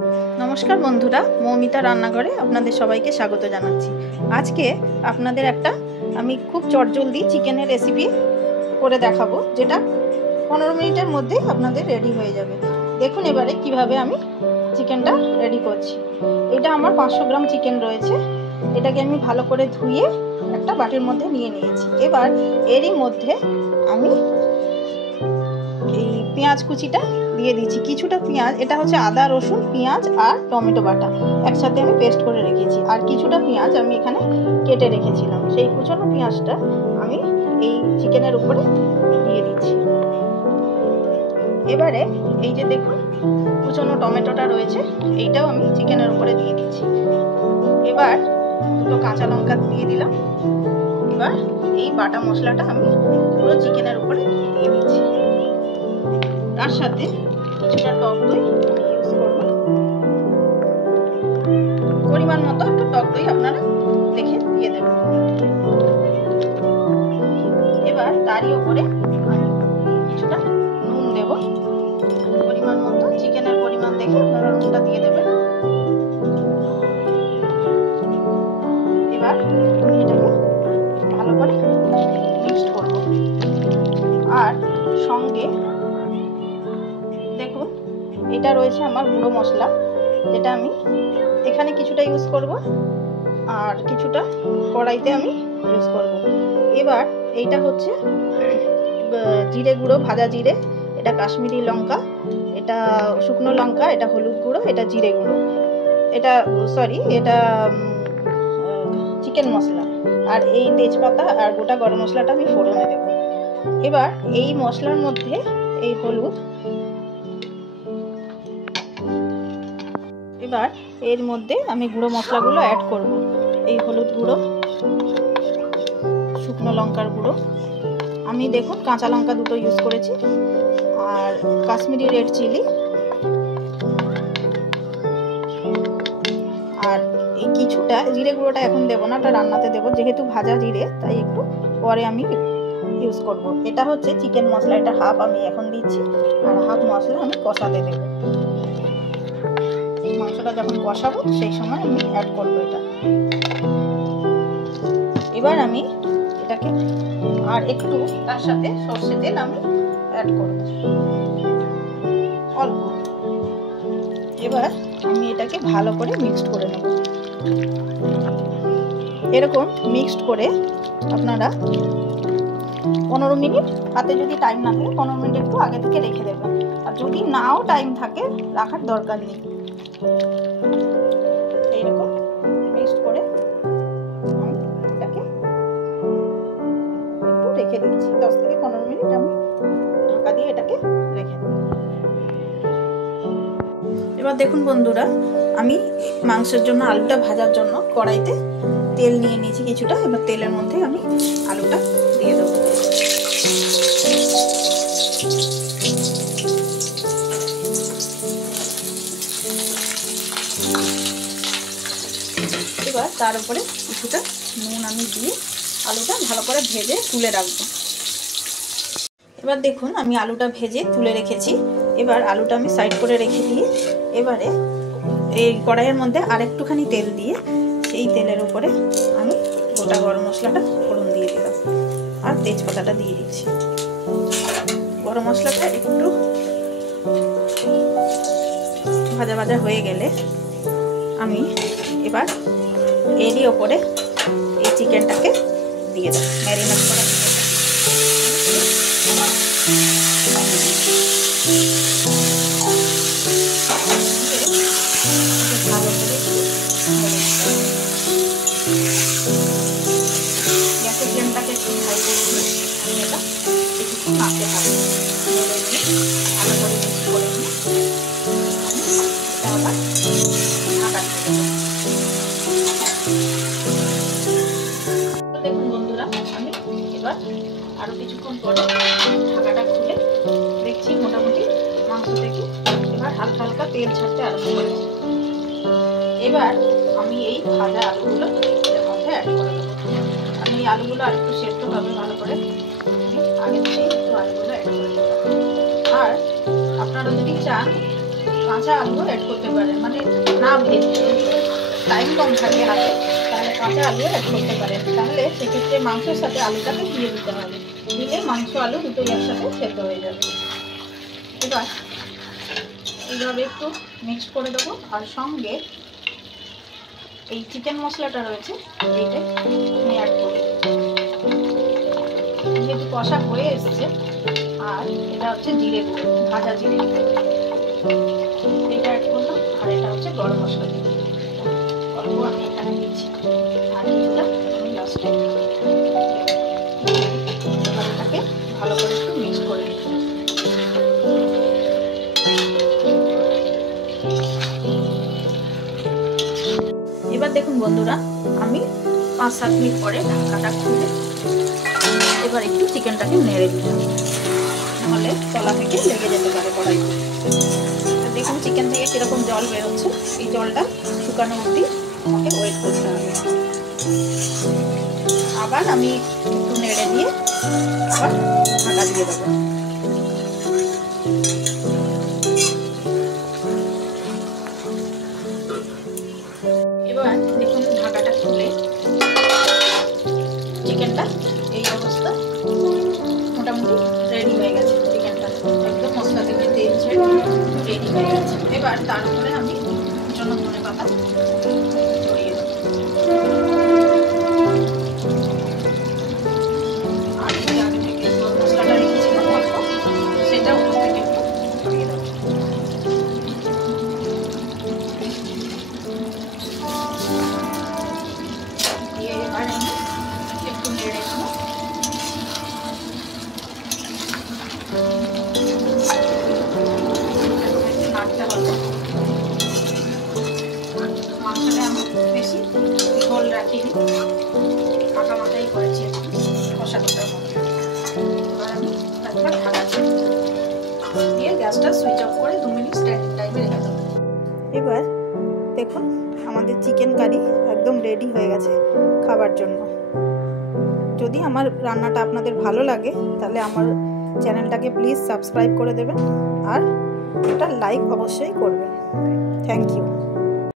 নমস্কার বন্ধুরা, মৌমিতা রান্নাঘরে আপনাদের সবাইকে স্বাগত জানাচ্ছি। আজকে আপনাদের একটা আমি খুব চটজলদি চিকেনের রেসিপি করে দেখাবো, যেটা 15 মিনিটের মধ্যেই আপনাদের রেডি হয়ে যাবে। দেখুন এবারে কিভাবে আমি চিকেনটা রেডি করছি। এটা আমার 500 গ্রাম চিকেন রয়েছে। এটাকে আমি ভালো করে ধুয়ে একটা বাটির মধ্যে নিয়ে নিয়েছি। এবার এরই মধ্যে আমি এই পেঁয়াজ কুচিটা দিয়ে দিচ্ছি। কিছুটা পেঁয়াজ, এটা হচ্ছে আদা রসুন পেঁয়াজ আর টমেটো বাটা একসাথে আমি পেস্ট করে রেখেছি। আর কিছুটা পেঁয়াজ আমি এখানে কেটে রেখেছিলাম, সেই কুচনো পেঁয়াজটা আমি এই চিকেনের উপরে দিয়ে দিচ্ছি। এবারে এই যে দেখুন কুচনো টমেটোটা রয়েছে, এইটাও আমি চিকেনের উপরে দিয়ে দিচ্ছি। এবার দুটো কাঁচা লঙ্কা দিয়ে দিলাম। এবার এই বাটা মশলাটা আমি পুরো চিকেনের উপরে দিয়ে দিচ্ছি। তার সাথে কিছুটা টক দই আমি ইউজ করব। পরিমাণ মতো একটু টক দই আপনারা দেখে দিয়ে দেবেন। এবার তারই উপরে আমি কিছুটা নুন দেব। পরিমাণ মতো, চিকেনের পরিমাণ দেখে আপনারা নুনটা দিয়ে দেবেন। এবার এটাকে ভালো করে মিক্সড করব। আর সঙ্গে দেখুন এটা রয়েছে আমার গুঁড়ো মশলা, যেটা আমি এখানে কিছুটা ইউজ করব আর কিছুটা কড়াইতে আমি ইউজ করব। এবার এইটা হচ্ছে জিরে গুঁড়ো, ভাজা জিরে, এটা কাশ্মীরি লঙ্কা, এটা শুকনো লঙ্কা, এটা হলুদ গুঁড়ো, এটা জিরে গুঁড়ো, এটা এটা চিকেন মশলা, আর এই তেজপাতা আর গোটা গরম মশলাটা আমি ফোড়নে দেব। এবার এই মশলার মধ্যে এই হলুদ, এবার এর মধ্যে আমি গুঁড়ো মশলাগুলো অ্যাড করব। এই হলুদ গুঁড়ো, শুকনো লঙ্কার গুঁড়ো, আমি দেখুন কাঁচা লঙ্কা দুটো ইউজ করেছি, আর কাশ্মীরি রেড চিলি, আর এই কিছুটা জিরে গুঁড়োটা এখন দেবো না, ওটা রান্নাতে দেবো, যেহেতু ভাজা জিরে তাই একটু পরে আমি ইউজ করব। এটা হচ্ছে চিকেন মশলা, এটা হাফ আমি এখন দিচ্ছি, আর হাফ মশলা আমি কষাতে দেবো। মাংসটা যখন কষাবো সেই সময় আমি অ্যাড করবো এটা। এবার আমি এটাকে আর একটু তার সাথে সরষে তেল আমি অ্যাড করব অল্প। এবার আমি এটাকে ভালো করে মিক্সড করে নেব। এরকম মিক্সড করে আপনারা 15 মিনিট, হাতে যদি টাইম না থাকে 15 মিনিট একটু আগে থেকে রেখে দেবেন। আর যদি নাও টাইম থাকে রাখার দরকার নেই। এইরকম মিক্সড করে আমি এটাকে একটু রেখে দিচ্ছি। 10 থেকে 15 মিনিট আমি ঢাকা দিয়ে এটাকে রেখে দেব। এবার দেখুন বন্ধুরা, আমি মাংসের জন্য আলুটা ভাজার জন্য কড়াইতে তেল নিয়ে নিয়েছি কিছুটা। এবার তেলের মধ্যে আমি আলুটা দিয়ে দেবো। এবার তার উপরে কিছুটা নুন আমি দিয়ে আলুটা ভালো করে ভেজে তুলে রাখবো। এবার দেখুন আমি আলুটা ভেজে তুলে রেখেছি। এবার আলুটা আমি সাইড করে রেখে দিয়ে এবারে এই কড়াইয়ের মধ্যে আরেকটুখানি তেল দিয়ে সেই তেলের উপরে আমি গোটা গরম মশলাটা ফোড়ন দিয়ে দিলাম আর তেজপাতাটা দিয়ে দিচ্ছি। গরম মশলাটা একটু ভাজা ভাজা হয়ে গেলে আমি এবার এরই ওপরে এই চিকেনটাকে দিয়ে দেবো। ম্যারিনেট করা ভালো করে গ্যাসের ফ্লেমটাকে একটু হাই করে দিয়ে আমি এটা কিছুক্ষণ নাড়তে থাকবো। ভালো করে মিক্স করে নিয়ে আমি এটা আবার ঢাকা দিয়ে দেবো। দেখুন বন্ধুরা, আমি এবার আরো কিছুক্ষণ পরে ঢাকাটা খুলে দেখছি মোটামুটি মাংস থেকে এবার হালকা হালকা তেল ছাড়তে আরম্ভ করেছি। এবার আমি এই ভাজা আলুগুলো এর মধ্যে অ্যাড করে দেবো। আমি এই আলুগুলো আর একটু সেদ্ধ হবে ভালো করে, আগে থেকে একটু আলুগুলো অ্যাড করে দেবো। আর আপনারা যদি চান কাঁচা আলু অ্যাড করতে পারেন, মানে না ভেজে, যদি টাইম কম থাকে হাতে তাহলে কাঁচা আলু অ্যাড করতে পারেন। তাহলে সেক্ষেত্রে মাংসের সাথে আলুটাকে দিয়ে দিতে হবে, দিলে মাংস আলু দুটোই একসাথে সেদ্ধ হয়ে যাবে। এবার এইভাবে একটু মিক্স করে দেবো, আর সঙ্গে এই চিকেন মশলাটা রয়েছে এইটা আমি অ্যাড করি। যেহেতু কষা হয়ে এসছে, আর এটা হচ্ছে জিরে গুঁড়ো, ভাজা জিরে গুঁড়ো, এটা অ্যাড করলাম। আর এটা হচ্ছে গরম মশলা দিয়ে অল্প আমি এখানে দিচ্ছি, আর এটা আমি লাস্টে এটাকে ভালো করে একটু মিক্স করে দিচ্ছি। এবার দেখুন বন্ধুরা, আমি 5-7 মিনিট পরে ঢাকাটা খুলে এবার একটু চিকেনটাকে নেড়ে দিলাম, নাহলে তলা থেকে লেগে যেতে পারে কড়াইতে। দেখুন চিকেন থেকে কিরকম জল বেরোচ্ছে, এই জলটা শুকানো অবধি আমাকে ওয়েট করতে হবে। আবার আমি একটু নেড়ে দিয়ে আবার ঢাকা দিয়ে দেবো। এবার দেখুন ঢাকাটা খুলে চিকেনটা এই অবস্থা মোটামুটি রেডি হয়ে গেছে। চিকেনটা একদম মশলা থেকে তেল ছেড়ে রেডি হয়ে গেছে। এবার তার উপরে আমি কুচনো ধনেপাতা ছড়িয়ে দেবো, আর যে আগে থেকে মশলাটা রেখেছিলাম অল্প সেটা উপর থেকে একটু ছড়িয়ে দেবো। দিয়ে এবার আমি একটু নেড়ে নেবো। নাড়তে হবে, মাংসটা আমি বেশি ঝোল রাখিনি, ফাঁকা মাথাই করেছি কষা কষার মধ্যে। এবার আমি একবার ঢাকা দিয়ে গ্যাসটা সুইচ অফ করে 2 মিনিট স্ট্যান্ডিং টাইমে রেখে দেবো। এবার দেখুন আমাদের চিকেন কারি একদম রেডি হয়ে গেছে খাবার জন্য। যদি আমার রান্নাটা আপনাদের ভালো লাগে তাহলে আমার চ্যানেলটাকে প্লিজ সাবস্ক্রাইব করে দেবেন, আর একটা লাইক অবশ্যই করবেন। Thank you.